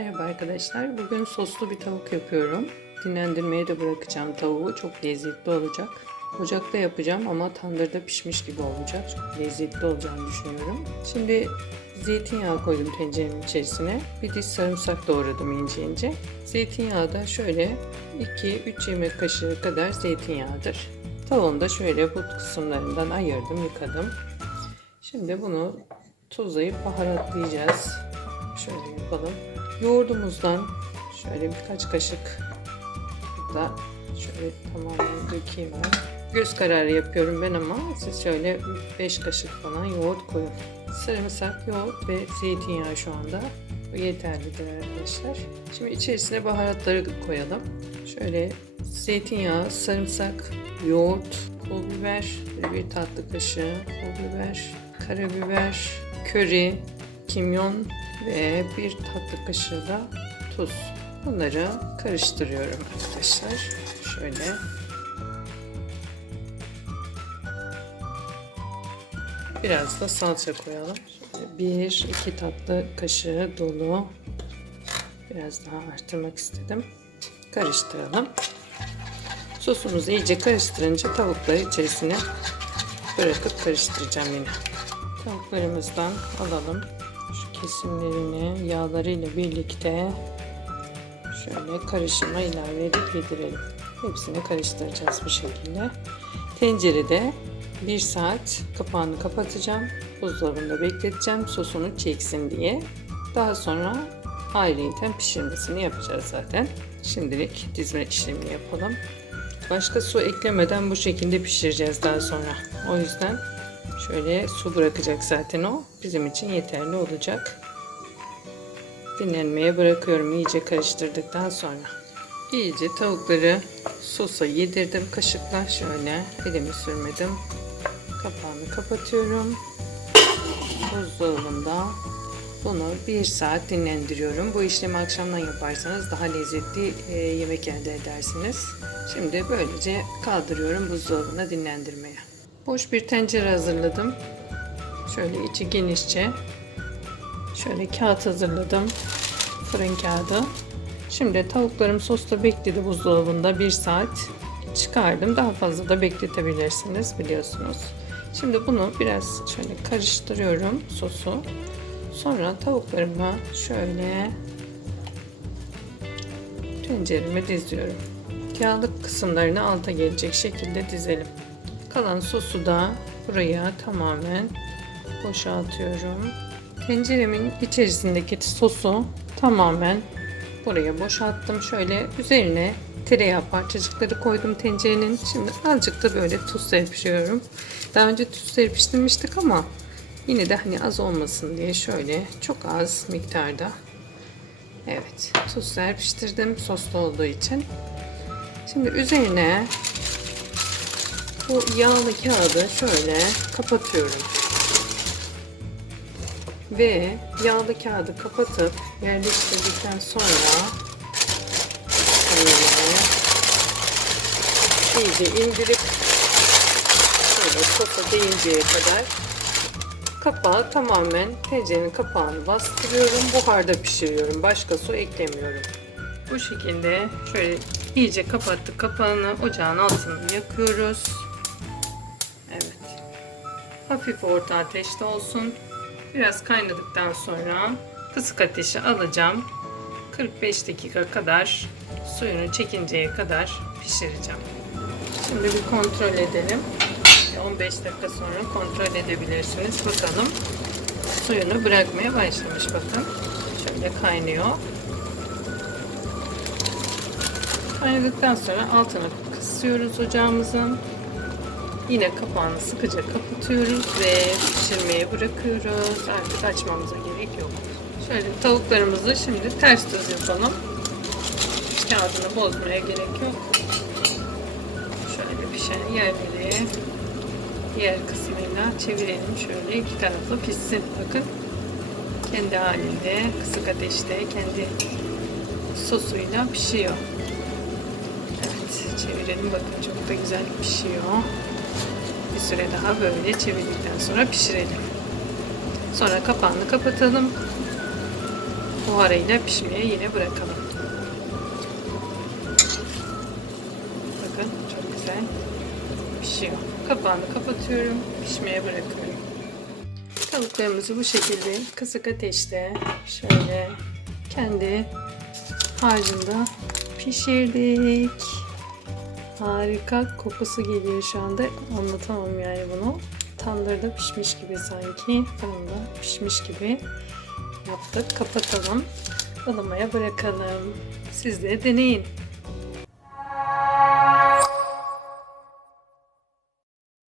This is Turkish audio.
Merhaba arkadaşlar. Bugün soslu bir tavuk yapıyorum. Dinlendirmeye de bırakacağım tavuğu. Çok lezzetli olacak. Ocakta yapacağım ama tandırda pişmiş gibi olacak. Çok lezzetli olacağını düşünüyorum. Şimdi zeytinyağı koydum tencerenin içerisine. Bir diş sarımsak doğradım ince ince. Zeytinyağı da şöyle 2-3 yemek kaşığı kadar zeytinyağıdır. Tavuğunu da şöyle bu kısımlarından ayırdım, yıkadım. Şimdi bunu tuzlayıp baharatlayacağız. Şöyle yapalım. Yoğurdumuzdan şöyle birkaç kaşık da şöyle tamamen dökeyim ben. Göz kararı yapıyorum ben ama siz şöyle 5 kaşık falan yoğurt koyun. Sarımsak, yoğurt ve zeytinyağı şu anda. Bu yeterlidir arkadaşlar. Şimdi içerisine baharatları koyalım. Şöyle zeytinyağı, sarımsak, yoğurt, pul biber, bir tatlı kaşığı pul biber, karabiber, köri, kimyon ve bir tatlı kaşığı da tuz. Bunları karıştırıyorum arkadaşlar. Şöyle. Biraz da salça koyalım. Bir, iki tatlı kaşığı dolu. Biraz daha arttırmak istedim. Karıştıralım. Sosumuzu iyice karıştırınca tavukları içerisine bırakıp karıştıracağım yine. Tavuklarımızdan alalım. Kesimlerini yağlarıyla birlikte şöyle karışıma ilave edip yedirelim. Hepsini karıştıracağız bu şekilde. Tencerede 1 saat kapağını kapatacağım. Buzdolabında bekleteceğim sosunu çeksin diye. Daha sonra ayrıyeten pişirmesini yapacağız zaten. Şimdilik dizme işlemini yapalım. Başka su eklemeden bu şekilde pişireceğiz daha sonra. O yüzden şöyle su bırakacak zaten o. Bizim için yeterli olacak. Dinlenmeye bırakıyorum iyice karıştırdıktan sonra. İyice tavukları sosa yedirdim kaşıkla şöyle elimi sürmedim. Kapağını kapatıyorum. Buzdolabında bunu bir saat dinlendiriyorum. Bu işlemi akşamdan yaparsanız daha lezzetli e, yemek elde edersiniz. Şimdi böylece kaldırıyorum buzdolabına dinlendirmeye. Boş bir tencere hazırladım. Şöyle içi genişçe. Şöyle kağıt hazırladım. Fırın kağıdı. Şimdi tavuklarım sosta bekledi buzdolabında bir saat. Çıkardım. Daha fazla da bekletebilirsiniz biliyorsunuz. Şimdi bunu biraz şöyle karıştırıyorum sosu. Sonra tavuklarımı şöyle tencereme diziyorum. Yağlı kısımlarını alta gelecek şekilde dizelim. Kalan sosu da buraya tamamen boşaltıyorum. Tenceremin içerisindeki sosu tamamen buraya boşalttım. Şöyle üzerine tereyağı parçacıkları koydum tencerenin. Şimdi azıcık da böyle tuz serpiştiriyorum. Daha önce tuz serpiştirmiştik ama yine de hani az olmasın diye şöyle çok az miktarda Evet tuz serpiştirdim soslu olduğu için. Şimdi üzerine bu yağlı kağıdı şöyle kapatıyorum. Ve yağlı kağıdı kapatıp yerleştirdikten sonra şöyle iyice indirip şöyle sosa değinceye kadar kapağı tamamen tencerenin kapağını bastırıyorum. Buharda pişiriyorum. Başka su eklemiyorum. Bu şekilde şöyle iyice kapattık kapağını. Ocağın altını yakıyoruz. Evet. Hafif orta ateşte olsun. Biraz kaynadıktan sonra kısık ateşe alacağım. 45 dakika kadar suyunu çekinceye kadar pişireceğim. Şimdi bir kontrol edelim. 15 dakika sonra kontrol edebilirsiniz. Bakalım suyunu bırakmaya başlamış bakın. Şöyle kaynıyor. Kaynadıktan sonra altını kısıyoruz ocağımızın. Yine kapağını sıkıca kapatıyoruz ve pişirmeye bırakıyoruz. Artık açmamıza gerek yok. Şöyle tavuklarımızı şimdi ters düz yapalım. Kağıdını bozmaya gerek yok. Şöyle pişen yerleri diğer kısmıyla çevirelim. Şöyle iki taraflı pişsin. Bakın kendi halinde kısık ateşte kendi sosuyla pişiyor. Evet çevirelim. Bakın çok da güzel pişiyor. Bir süre daha böyle çevirdikten sonra pişirelim. Sonra kapağını kapatalım. buharıyla pişmeye yine bırakalım. Bakın çok güzel pişiyor. Kapağını kapatıyorum. Pişmeye bırakıyorum. Tavuklarımızı bu şekilde kısık ateşte şöyle kendi harcında pişirdik. Harika kokusu geliyor şu anda. Anlatamam yani bunu. Tandırda pişmiş gibi sanki. Fırında pişmiş gibi yaptık. Kapatalım. Ilamaya bırakalım. Siz de deneyin.